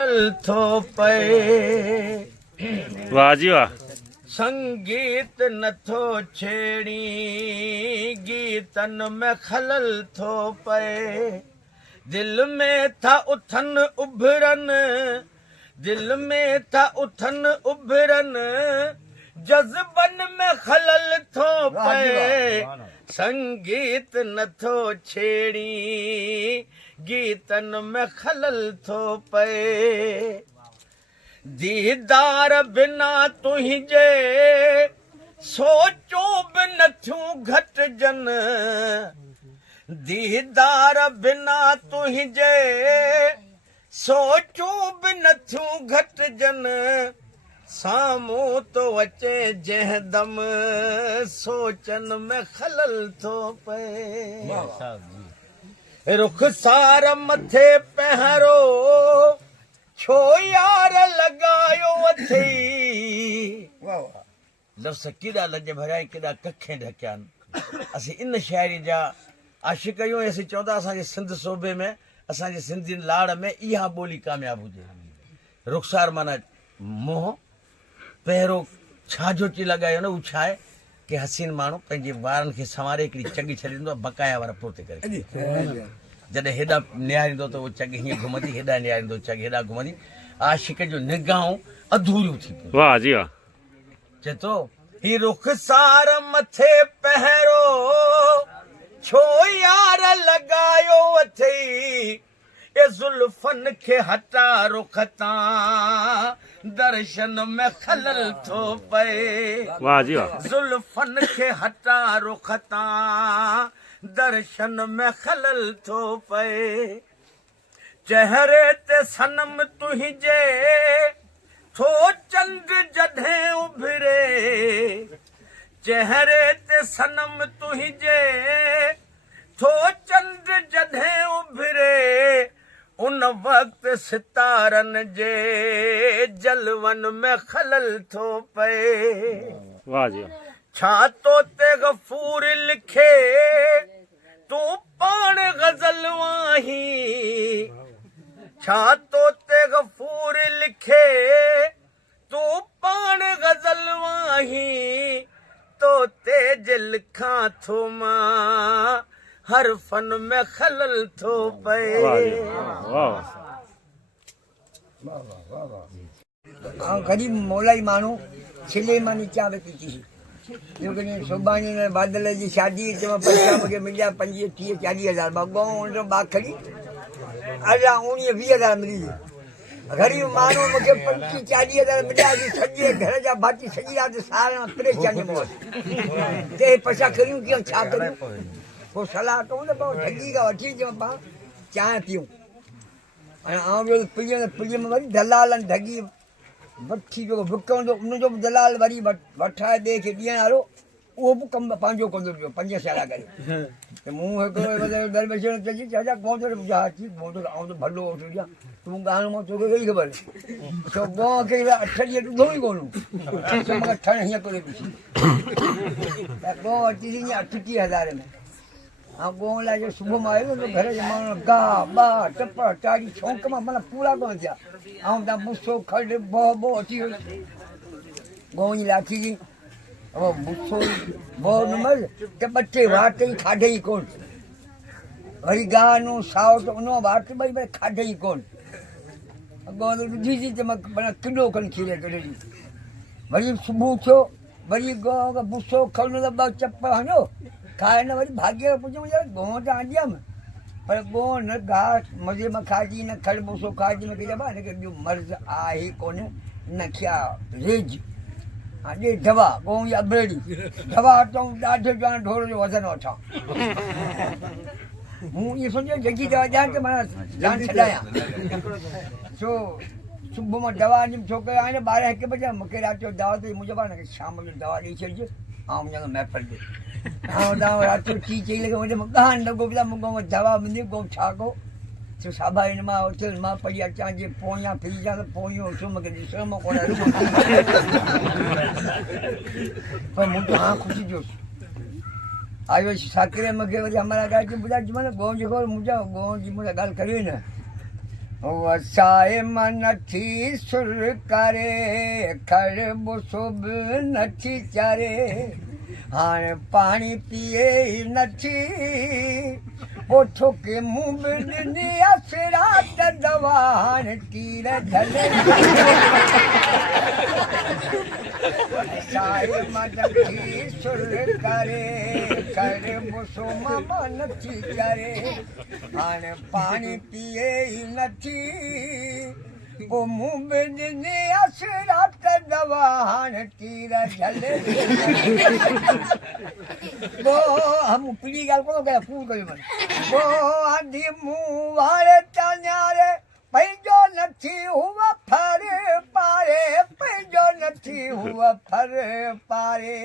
थो पे वाह जी वाह। संगीत नथो छेड़ी गीतन में खलल थो पे दिल में था उथन उभरन दिल में था उथन उभरन जज्बन में खलल थो पे संगीत नथो छेड़ी गीतन में खलल थो पे दीदार बिना तुंहिंजे सोचो बि नथियूं घटिजन दीदार बिना तुंहिंजे सोचूं बि नथियूं घटिजन साम्हूं तो अचे जंहिं दम सोचन में खलल थो पए रुखसार मथे पहिरो छो यार लगायो अथई लफ़्ज़ केॾा लॼ भरिया केॾा कखे ढकिया आहिनि असीं इन शाइरी जा आशिक़ आहियूं असीं चवंदा असांजे सिंध सूबे में असांजे सिंधियुनि लाड़ में इहा ॿोली कामयाबु हुजे रुखसार माना मोह पहिरों छाजो ची लॻायो न उहो छा आहे की हसीन माण्हू पंहिंजे वारनि खे संवारे हिकिड़ी चॻी छॾींदो आहे बकाया वारा पोते करे जॾहिं हेॾा निहारींदो त उहो चॻी हीअं घुमंदी हेॾा निहारींदो चॻी हेॾा घुमंदी आशिक़ जो निगाहूं अधूरियूं थी पियूं वाह जी वाह। चए थो ही रुखसार मथे पहिरो छो यार लॻायो अथई ए ज़ुल्फ़न खे हटा रुख तां दर्शन में खलल थो पए वाह जी वाह। ज़ुल्फ़न खे हटा रुख तां दर्शन में खलल थो पए चेहरे ते सनम तुंहिंजे थो चंड जॾहिं उभिरे चेहरे ते सनम तुंहिंजे थो चंड जॾहिं उभिरे उन वक्त सितारनि जे जलवन में खलल थो पए वाह जी वाह। छा तो ते गफ़ूर लिखे तूं पाण गज़ल वाही छा तो ते गफ़ूर लिखे तूं पाण गज़ल वाही तो तेज लिखां थो मां हर फन में खलल थो पए गरीब मोलाई माण्हू छिले मानी चावे थी थी क्योंकि सुभाणे में बादल जी शादी में पैसा मूंखे मिलिया 25, 30, 40 हज़ार ॿ बाखड़ी अञा 19, 20 हज़ार मिली गरीब माण्हू मूंखे 25, 40 हज़ार मिलिया सॼे घर जा भाती सॼी राति सारा परेशानी में ते पैसा करियूं कीअं छा करियूं पोइ सलाह कयूं न पोइ ठगी खां वठी अचूं पाण चांहि पियूं ऐं आउं ॿियो पिलीअ में वरी दलालनि ठगी वठी जेको विकणंदो उनजो बि दलाल वरी वठाए ॿिए खे ॾियण वारो उहो बि कमु पंहिंजो कंदो पियो 5 साल करे त मूं हिकिड़ो दरवेश चई चाचा कोन थो ॿुधा अची कोन थो आउं त भलो वठी ॾियां तूं ॻाल्हि मां तोखे कई ख़बर छो ॻोह खे 8 ॾींहं ॾुधो ई कोन मूंखे ठण हीअं करे ॾिसी त ॻोह अची थी 38 हज़ार में ऐं ॻोह लाइ जो सुबुह मां आयो न घर जे माण्हू गाह ॿाह टप टाड़ी शौक़ मां माना पूरा कोन थिया ऐं तव्हां बुसो खॾु बो अची वियो ॻोह जी लाठी जी बुसो बो नंबर त 2 टे वाट ई खाधे ई कोन वरी गाह नूं साओ त उन वाट ॿई खाधे ई कोन ॻोह ॾुधी थी त माना किलो खनि खीर करे ॾी वरी सुबुह थियो वरी ॻोह बुसो खणो त 2 चप हणो खाए न वरी भाग्य पुछो यार ॻोह त आणियमि पर ॻोह न गाह मज़े में खाइजी न खड़ बुसो खाइजी न कई चइबो हिनखे ॿियो मर्ज़ आहे कोन न खिया रेज हा ॾे दवा ॻोह जी अबरेड़ी दवा वठूं ॾाढो ॼाण ढोर जो वज़न वठां मूं इहो सम्झो जगी दवा ॾियां त माना जान छॾायां छो सुबुह मां दवा ॾिनी छोकिरे आहिनि 12, 1 बजे मूंखे राति जो दवा ते मुंहिंजो हिनखे शाम जो दवा ॾेई छॾिजे ऐं मुंहिंजो महफ़िल ॾे ऐं राति जो 30, 40 लॻे मुंहिंजे ॻाहनि लॻो पिया मूंखे दवा मिली को छा को छो साबा हिन मां उथियल मां पढ़ी अचां जे पोयां फिरी अचां त पोयूं छो मूंखे ॾिसण में कोन पर मूं त हा ख़ुशी जोश आयो साकिरे मूंखे वरी हमारा ॻाल्हि ॿुधाए माना ॻोह जेको मुंहिंजा ॻोह जी मूंसां ॻाल्हि करियो न वसाए मन थी सुर करे खड़ बुसुब नथी चारे हाणे पाणी पिए ई नथी ओठो के मुंह में ॾिनी असरात दवा हाणे तीर झले वसाए मन थी सुर करे खड़ बुसुब नथी चारे हाणे पाणी पिए ई नथी ओ मुंह में ॾिनी असरात दवा हाणे तीर झले वो हम पीढ़ी गाल को क्या फूल कयो मन वो आधी मुंह वाले तान्यारे पैजो नथी हुआ फर पारे पैजो नथी हुआ फर पारे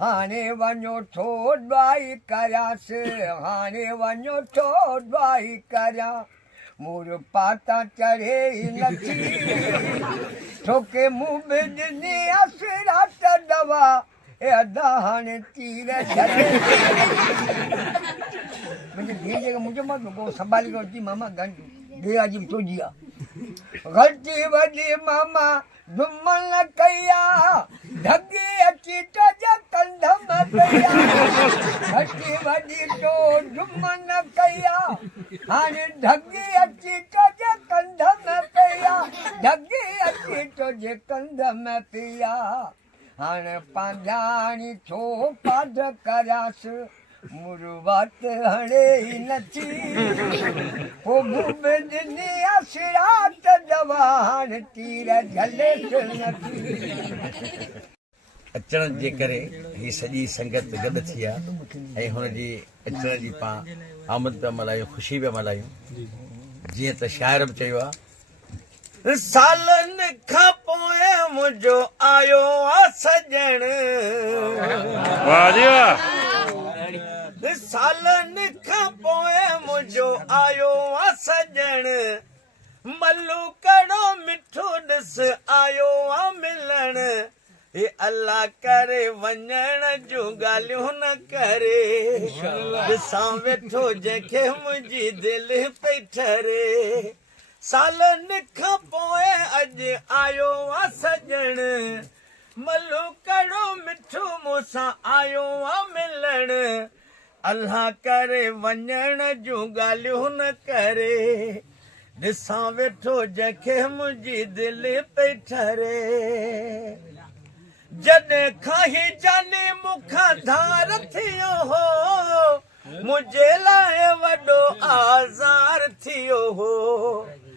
हाणे वञो थो ॾाई करियास हाणे वञो थो ॾाई करियां मूर पाता चढ़े ई नथी छोके मुंह में ॾिनी असरात दवा ए अदा हाणे तीर झले मुंहिंजे धीउ जेका मुंहिंजो मां पोइ संभाली करे अची मामा गंज देवा जी सोजी आहे ग़लती वॾी मामा दुमन कया ढगी अची तुंहिंजे कंध में कया ग़लती वॾी तो दुमन कया हाणे ढगी अची तुंहिंजे कंध में पिया ढगी अची तुंहिंजे कंध में पिया हाणे पंहिंजाणी छो पाद करियास मुरवत हणे ई नथी पोइ मुंह में ॾिनी असरात दवा हाणे तीर झले नथी अचण जे करे ही सॼी संगत गॾु थी आहे ऐं हुनजी अचण जी पाण आमद पिया मल्हायूं ख़ुशी पिया मल्हायूं जीअं त शाइर बि चयो आहे सालनि खां पोइ मुंहिंजो आयो आहे सजण वाह जी वाह सालनि खां पोइ मुंहिंजो आयो आहे सजण मल्लू कड़ो मिठो ॾिस आयो आहे मिलण हे अल्लाह करे वञण जूं ॻाल्हियूं न करे ॾिसां वेठो जंहिंखे मुंहिंजी दिलि पई ठरे सालनि खां पोइ अॼु आयो आहे सजण मल्लू कड़ो मिठो मूंसां आयो आहे मिलण अल्लाह करे वञण जूं ॻाल्हियूं न करे ॾिसां वेठो जंहिंखे मुंहिंजी दिलि पई ठरे जॾहिं खां ही जाने मूंखां धार थियो हो मुंहिंजे लाइ वॾो आज़ार थियो हो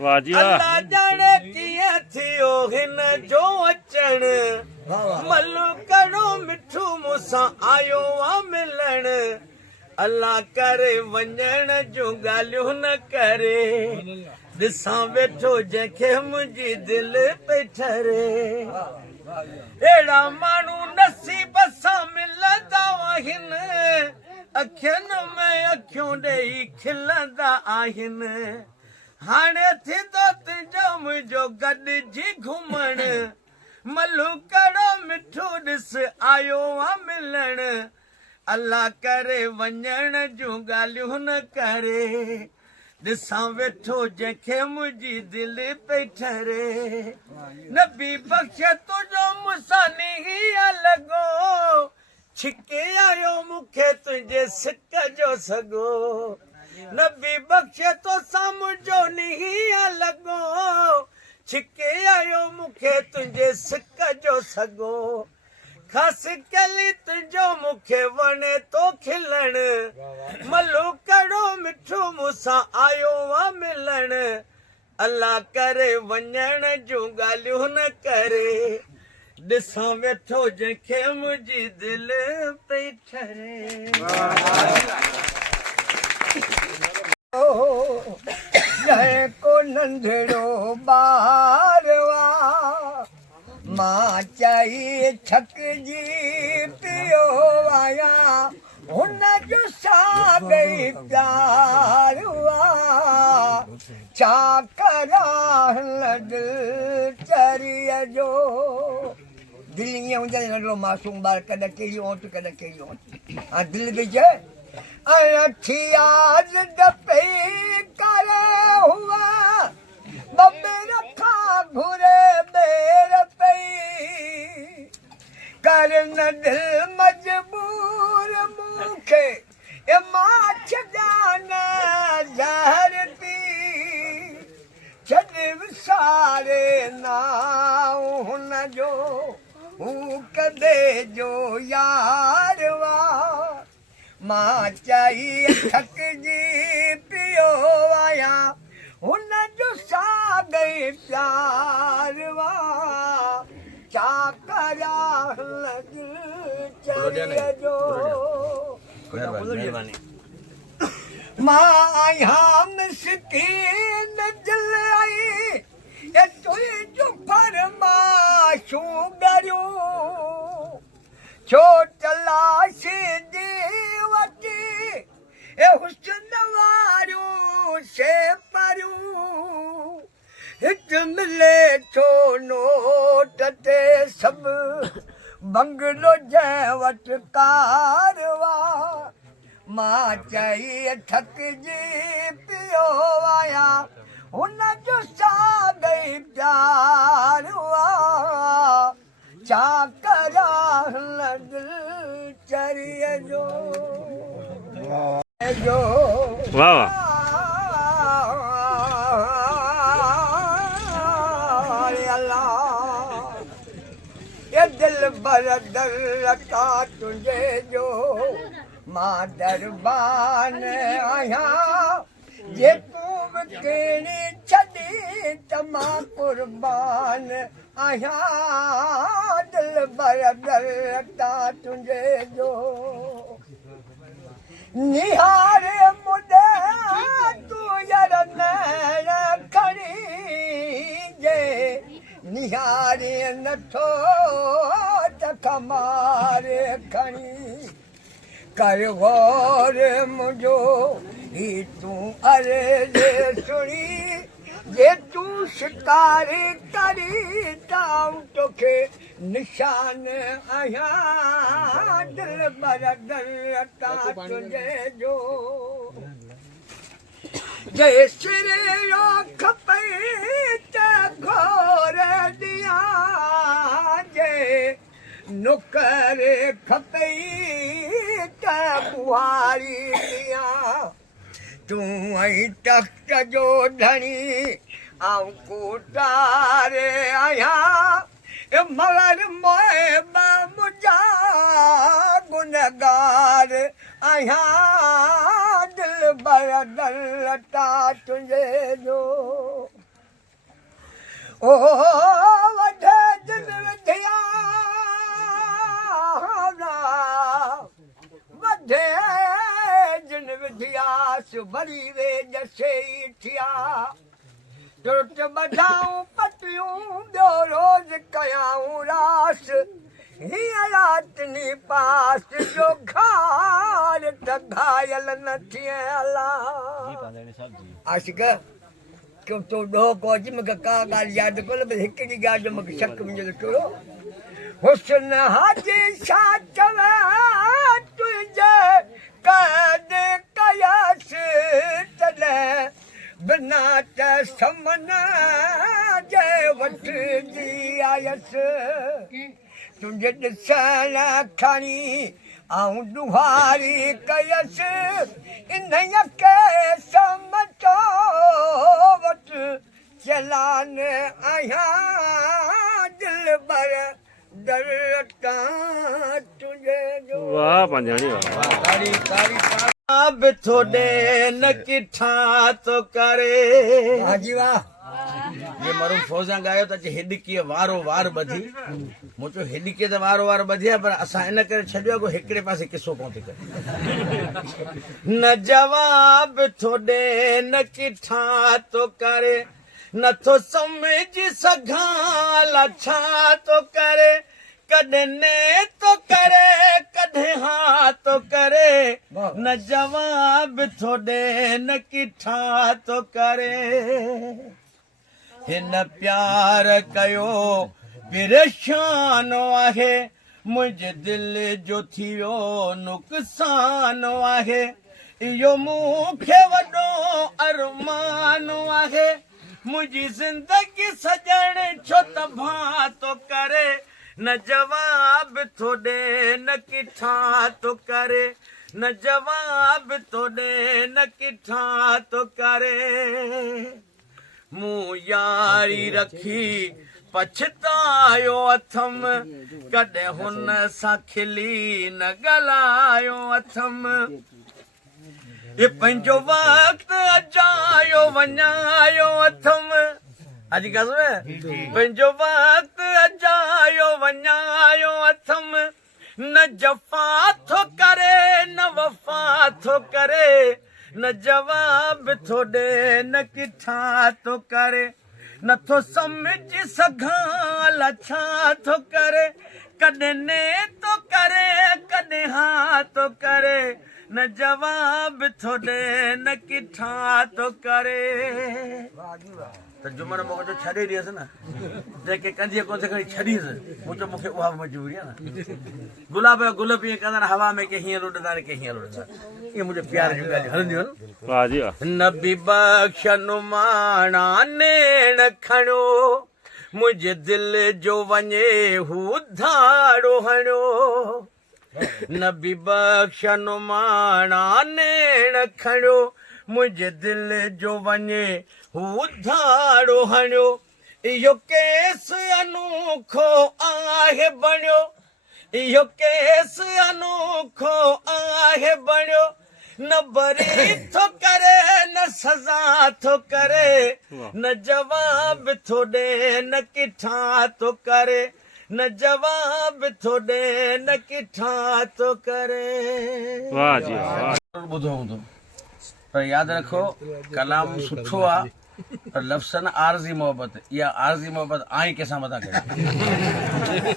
वाह जी वाह अल्लाह ॼाणे कीअं थियो हिन जो अचण मल्लू कड़ो मिठो मूंसां आयो आहे मिलण अल्लाह करे वञण जूं ॻाल्हियूं न करे ॾिसां वेठो जंहिंखे मुंहिंजी दिलि पई ठरे अहिड़ा माण्हू नसीब सां मिलंदा आहिनि अखियुनि में अखियूं ॾेई खिलंदा आहिनि हाणे थींदो तुंहिंजो मुंहिंजो गॾिजी घुमण मल्लू कड़ो मिठो ॾिस आयो आहे मिलण अल्लाह करे वञण जूं ॻाल्हियूं न करे ॾिसां वेठो जंहिंखे मुंहिंजी दिलि पई ठरे नबी बख़्श तुंहिंजो मूंसां नीअ लॻो छिके आयो मूंखे तुंहिंजे सिक जो सॻो नबी बख़्श तोसां मुंहिंजो नीअ लॻो छिके आयो मूंखे तुंहिंजे सिक जो सॻो ख़ासि कली तुंहिंजो मूंखे वणे थो खिलण मल्लू कड़ो मिठो मूंसां आयो आहे मिलण अल्लाह करे वञण जूं ॻाल्हियूं न करे ॾिसां वेठो जंहिंखे मुंहिंजी दिलि पई ठरे को नंढड़ो ॿारवा मां चाही छक जी पियो आहियां हुन जो साॻई प्यार छा करां दिलि चरीअ जो दिलि ईअं हूंदा नंढड़ो मासूम ॿार कॾहिं कहिड़ी ओट कॾहिं कहिड़ी ओट हा दिलि बि चए अखियां पई करे हुआ बब्बे रखा घुरे बेर पई कर न दिल मजबूर मूंखे ए मां छॾान ज़हर पी छॾ विसारे नाउ हुन जो हू कदे जो यार वा मां चाही थकजी पियो आहियां हुन जो साॻई प्यार वा छा करियां चढ़ीअ जो महिरबानी मां आहियां मिसकीन दिल आई ए तुंहिंजो फरमाशूं ॻरियूं छो तलाश जी वठी ए हुस्न वारियूं से परियूं हिकु मिले थो नोट ते सभु बंगलो जंहिं वटि कारवा मां चई थकजी पियो आहियां हुन जो साॻई प्यार वा छा करियां दिल चढ़ीअ जो वाह वाह ये दिल भर दरता तुझे जो मां दरबान आहियां जे तूं विकिणी छॾी त मां कुर्बान आहियां दिल भर दरता तुझे जो निहारे मुॾे तूं यार नैण खणी जे निहारे नथो त खमारे खणी कर गौर मुंहिंजो ही तूं अरे जे सुणी जे तूं शिकारी करी ताऊं तोखे निशान आहियां दिल भर दरता तुंहिंजे जो जे सिरे जो खपई त घोर ॾियां जे नुकर खपई त बुहारी ॾियां तूं ऐं तख़्त जो धणी ऐं कोटारे आहियां मगर मोए मुंहिंजा गुनगार आहियां दिल भर दरता तुंहिंजे जो ओ वधे दिन विधिया वधे जिन विधियास भरी वे जसे ई थिया तुरत ॿधाऊं पटियूं ॿियो रोज़ कयाऊं रास हीअं रातनी पास जो घार त घायल न थिए अला आशिक क्यों तो ॾोह को अची मूंखे का ॻाल्हि यादि कोन पर हिकिड़ी ॻाल्हि जो मूंखे शक मुंहिंजो थोरो हुस्न हाजी छा चवे तुंहिंजे क़ैद कयसि तॾहिं बिना त समन जे वठिजी आयसि तुंहिंजे ॾिसण खणी ऐं ॾुहारी कयसि इन्हीअ खे समझो वटि चलान आहियां दिल भर दरता तुंहिंजे जो वाह पंजाणी वाह ताड़ी ताड़ी बि थोॾे न किथां थो करे हाजी वाह ये मरूम फौजा गायो त हेॾिकीअ वारो वार ॿधी मूं चयो हेॾिकीअ त वारो वार ॿधिया पर असां इन करे छॾियो को हिकिड़े पासे किसो कोन थी करे न जवाब थोॾे न किथां थो करे नथो सम्झी सघां छा थो करे कॾहिं ने थो करे कॾहिं हा थो करे न जवाब थोॾे न किथां थो करे हिन प्यार कयो परेशान आहे मुंहिंजे दिल जो थी वियो नुक़सान आहे इहो मूंखे वॾो अरमान आहे मुझी जिंदगी सजण छो त भा तो करे न जवाब तो दे न किठा तो करे न जवाब तो दे न किठा तो करे मूं यारी रखी पछतायो अथम कॾहिं हुन सां खिली न ॻाल्हायो अथम ये पंहिंजो वक़्तु अजायो वञायो अथम अॼुकल्ह पंहिंजो वक़्तु अजायो वञायो अथम न जफ़ा थो करे न वफ़ा थो करे न जवाब थो ॾे न किथां थो करे नथो सम्झी सघां अलाए छा थो करे कॾहिं ने थो करे कॾहिं हा थो करे न जवाब थो ॾे न किथां थो करे त जुमन मूंखे जो छॾे ॾियसि न जेके कंदी कोन खणी छॾीसि मुंहिंजो मूंखे उहा बि मजबूरी आहे न गुलाब जा गुल बि ईअं कंदा आहिनि हवा में के हीअं लुॾंदा आहिनि के हीअं लुॾंदा आहिनि इहे मुंहिंजे प्यार जूं ॻाल्हियूं हलंदियूं आहिनि वाह जी वाह न बि बख़्शनु माणा नेण खणो मुंहिंजे दिलि जो वञे हू धाड़ो हणो न बि बख़्शनु माणा नेण खणो मुंहिंजे दिलि जो वञे हू धाड़ो हणियो इहो केस अनोखो आहे बणियो इहो केस अनोखो आहे बणियो न बरी थो करे न सज़ा थो करे न जवाब थो ॾे न किथां थो करे न जवाब थो ॾे न किथां थो करे वाह जी वाह ॿुधो हूंदो पर यादि रखो कलाम सुठो आहे पर लफ़्ज़ न आरज़ी मोहबत इहा आरज़ी मोहबत आई कंहिंसां मथां कजां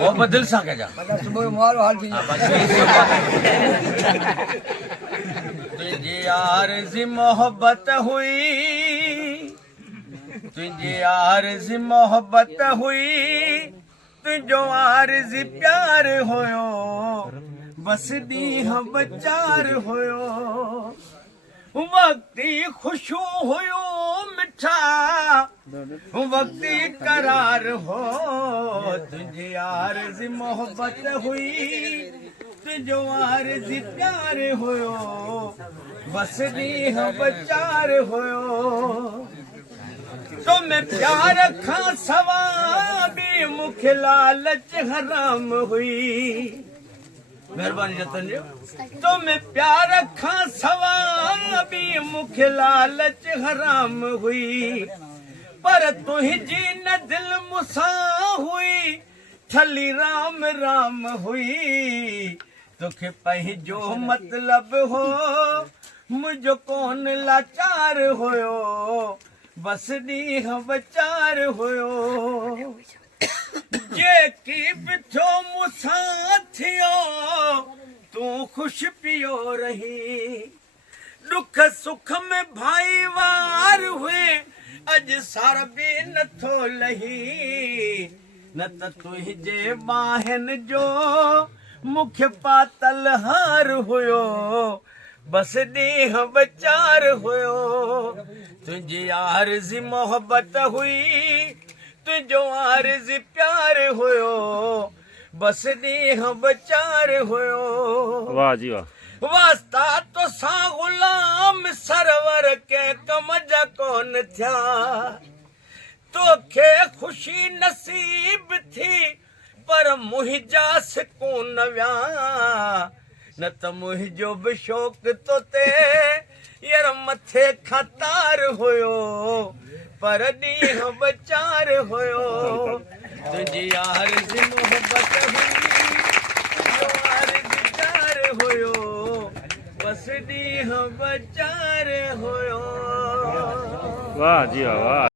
मोहबत दिलि सां कजां मतिलबु सुबुह जो मुहारो हाल थी तुंहिंजी आरज़ी मोहबत हुई तुंहिंजी आरज़ी मोहबत हुई तुंहिंजो आरज़ी प्यार हुयो बसि ॾींहं बचार हुयो वक्ती खुशू हुयो मिठा वक्ती करार हो तुंहिंजी आरज़ी मोहबत हुई तुंहिंजो आरज़ी प्यार हुयो बसि ॾींहं बचार हुयो तुम प्यार खां सवा बि मूंखे लालच हराम हुई महिरबानी जतन जो तुम प्यार खां सवा बि मूंखे लालच हराम हुई पर तुंहिंजी न दिलि मूंसां हुई थली राम राम हुई तोखे पंहिंजो मतिलबु हो मुंहिंजो कोन लाचार हुयो बसि ॾींहं बचार हुयो जेकी बि थियो मूंसां थियो तूं ख़ुशि पियो रही दुख सुख में भाई वार हुए अॼु सार बि नथो लही न त तुंहिंजे ॿाहिनि जो मूंखे पातल हार हुयो बसि ॾींहं बचार हुयो तुंहिंजी आरज़ी मोहबत हुई तुंहिंजो आरज़ी प्यार हुयो बसि ॾींहं बचार हुयो वाह जी वाह वास्ता तोसां ग़ुलाम सरवर के कम जा कोन थिया तोखे ख़ुशी नसीब थी पर मुंहिंजा सुकून विया न त मुंहिंजो बि शौक़ु तो ते यार मथे खां तार हुयो पर ॾींहं बचार हुयो तुंहिंजी आरज़ी मोहबत हुई आरज़ी प्यार हुयो बसि ॾींहं बचार हुयो वाह जी वाह